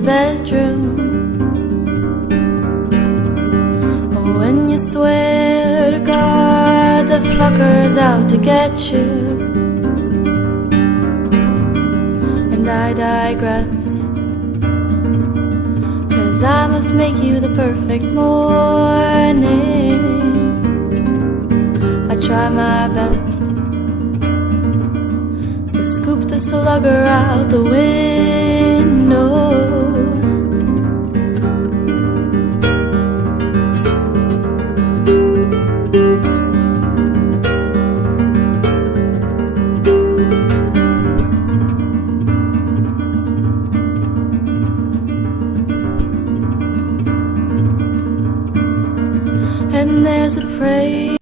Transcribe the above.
bedroom. But when you swear to God the fucker's out to get you, and I digress, 'cause I must make you the perfect morning. I try my best to scoop the slugger out the window. And there's a prayer